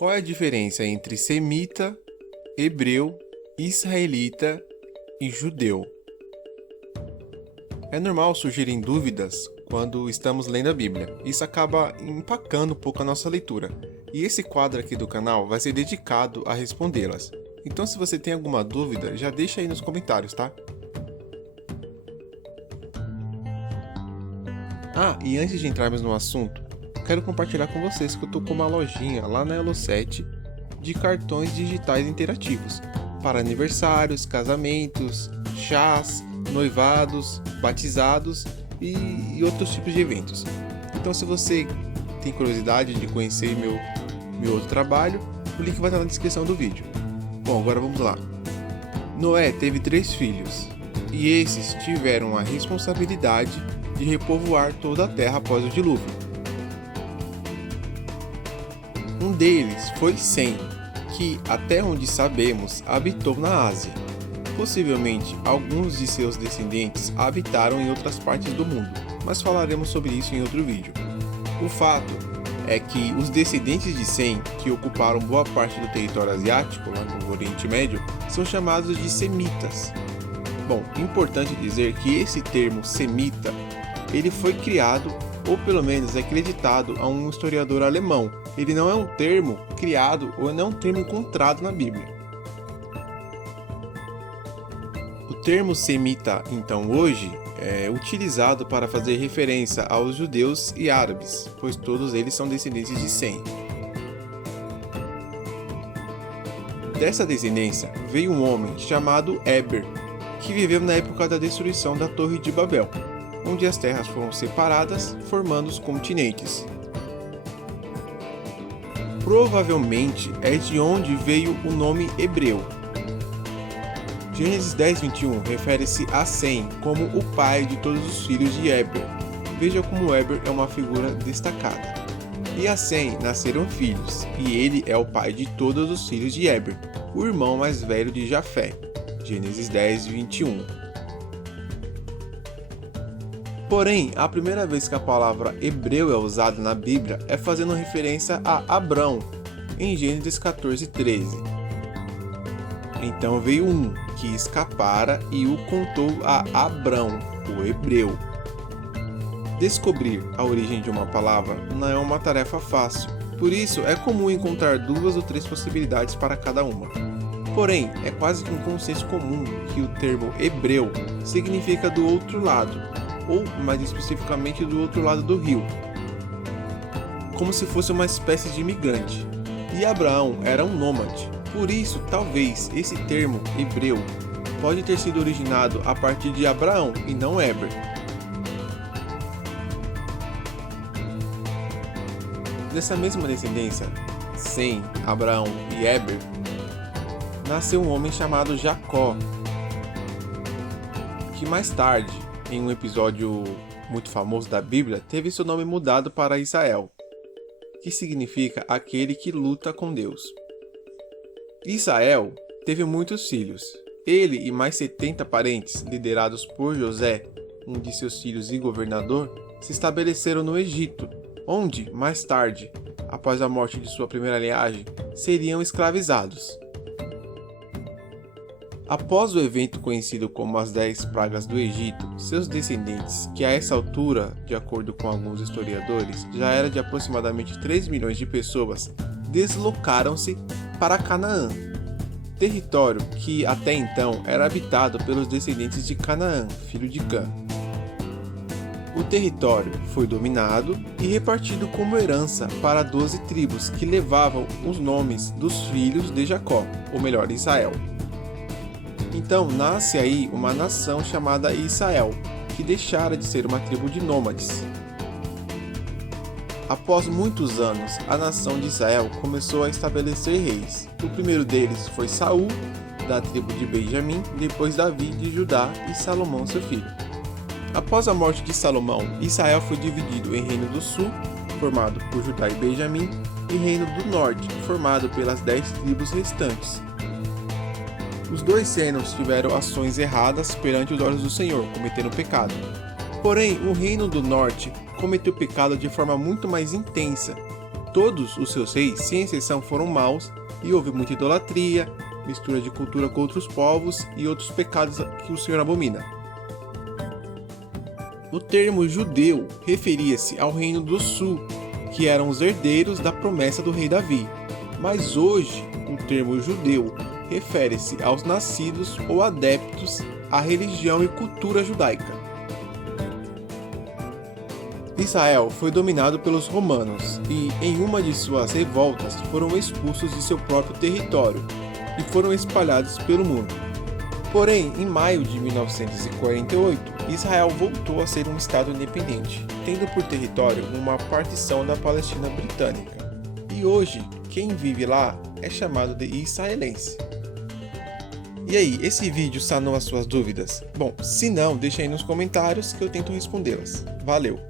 Qual é a diferença entre semita, hebreu, israelita e judeu? É normal surgirem dúvidas quando estamos lendo a Bíblia. Isso acaba empacando um pouco a nossa leitura. E esse quadro aqui do canal vai ser dedicado a respondê-las. Então, se você tem alguma dúvida, já deixa aí nos comentários, tá? E antes de entrarmos no assunto, quero compartilhar com vocês que eu tô com uma lojinha lá na Elo7 de cartões digitais interativos para aniversários, casamentos, chás, noivados, batizados e outros tipos de eventos. Então, se você tem curiosidade de conhecer meu outro trabalho, o link vai estar na descrição do vídeo. Bom, agora vamos lá. Noé teve 3 filhos, e esses tiveram a responsabilidade de repovoar toda a terra após o dilúvio. Um deles foi Sem, que, até onde sabemos, habitou na Ásia. Possivelmente, alguns de seus descendentes habitaram em outras partes do mundo, mas falaremos sobre isso em outro vídeo. O fato é que os descendentes de Sem, que ocuparam boa parte do território asiático, lá no Oriente Médio, são chamados de semitas. Bom, importante dizer que esse termo semita, ele foi criado, ou pelo menos é acreditado, a um historiador alemão. Ele não é um termo criado ou não é um termo encontrado na Bíblia. O termo semita, então, hoje, é utilizado para fazer referência aos judeus e árabes, pois todos eles são descendentes de Sem. Dessa descendência veio um homem chamado Eber, que viveu na época da destruição da Torre de Babel, onde as terras foram separadas, formando os continentes. Provavelmente é de onde veio o nome hebreu. Gênesis 10:21 refere-se a Sem como o pai de todos os filhos de Eber. Veja como Eber é uma figura destacada. E a Sem nasceram filhos, e ele é o pai de todos os filhos de Eber, o irmão mais velho de Jafé. Gênesis 10:21. Porém, a primeira vez que a palavra hebreu é usada na Bíblia é fazendo referência a Abrão, em Gênesis 14:13. Então veio um que escapara e o contou a Abrão, o hebreu. Descobrir a origem de uma palavra não é uma tarefa fácil, por isso é comum encontrar 2 ou 3 possibilidades para cada uma. Porém, é quase que um consenso comum que o termo hebreu significa do outro lado, ou mais especificamente do outro lado do rio, como se fosse uma espécie de imigrante. E Abraão era um nômade. Por isso, talvez esse termo hebreu pode ter sido originado a partir de Abraão e não Eber. Dessa mesma descendência, Sem, Abraão e Eber, nasceu um homem chamado Jacó, que mais tarde, em um episódio muito famoso da Bíblia, teve seu nome mudado para Israel, que significa aquele que luta com Deus. Israel teve muitos filhos. Ele e mais 70 parentes, liderados por José, um de seus filhos e governador, se estabeleceram no Egito, onde, mais tarde, após a morte de sua primeira linhagem, seriam escravizados. Após o evento conhecido como as 10 pragas do Egito, seus descendentes, que a essa altura, de acordo com alguns historiadores, já era de aproximadamente 3 milhões de pessoas, deslocaram-se para Canaã, território que até então era habitado pelos descendentes de Canaã, filho de Cã. O território foi dominado e repartido como herança para 12 tribos que levavam os nomes dos filhos de Jacó, ou melhor, Israel. Então nasce aí uma nação chamada Israel, que deixara de ser uma tribo de nômades. Após muitos anos, a nação de Israel começou a estabelecer reis. O primeiro deles foi Saul, da tribo de Benjamim, depois Davi de Judá e Salomão, seu filho. Após a morte de Salomão, Israel foi dividido em Reino do Sul, formado por Judá e Benjamim, e Reino do Norte, formado pelas 10 tribos restantes. Os 2 reinos tiveram ações erradas perante os olhos do Senhor, cometendo pecado. Porém, o Reino do Norte cometeu pecado de forma muito mais intensa, Todos os seus reis, sem exceção, foram maus e houve muita idolatria, mistura de cultura com outros povos e outros pecados que o Senhor abomina. O termo judeu referia-se ao reino do sul, que eram os herdeiros da promessa do rei Davi. Mas hoje, o termo judeu refere-se aos nascidos ou adeptos à religião e cultura judaica. Israel foi dominado pelos romanos e, em uma de suas revoltas, foram expulsos de seu próprio território e foram espalhados pelo mundo. Porém, em maio de 1948, Israel voltou a ser um estado independente, tendo por território uma partição da Palestina britânica. E hoje, quem vive lá é chamado de israelense. E aí, esse vídeo sanou as suas dúvidas? Bom, se não, deixa aí nos comentários que eu tento respondê-las. Valeu!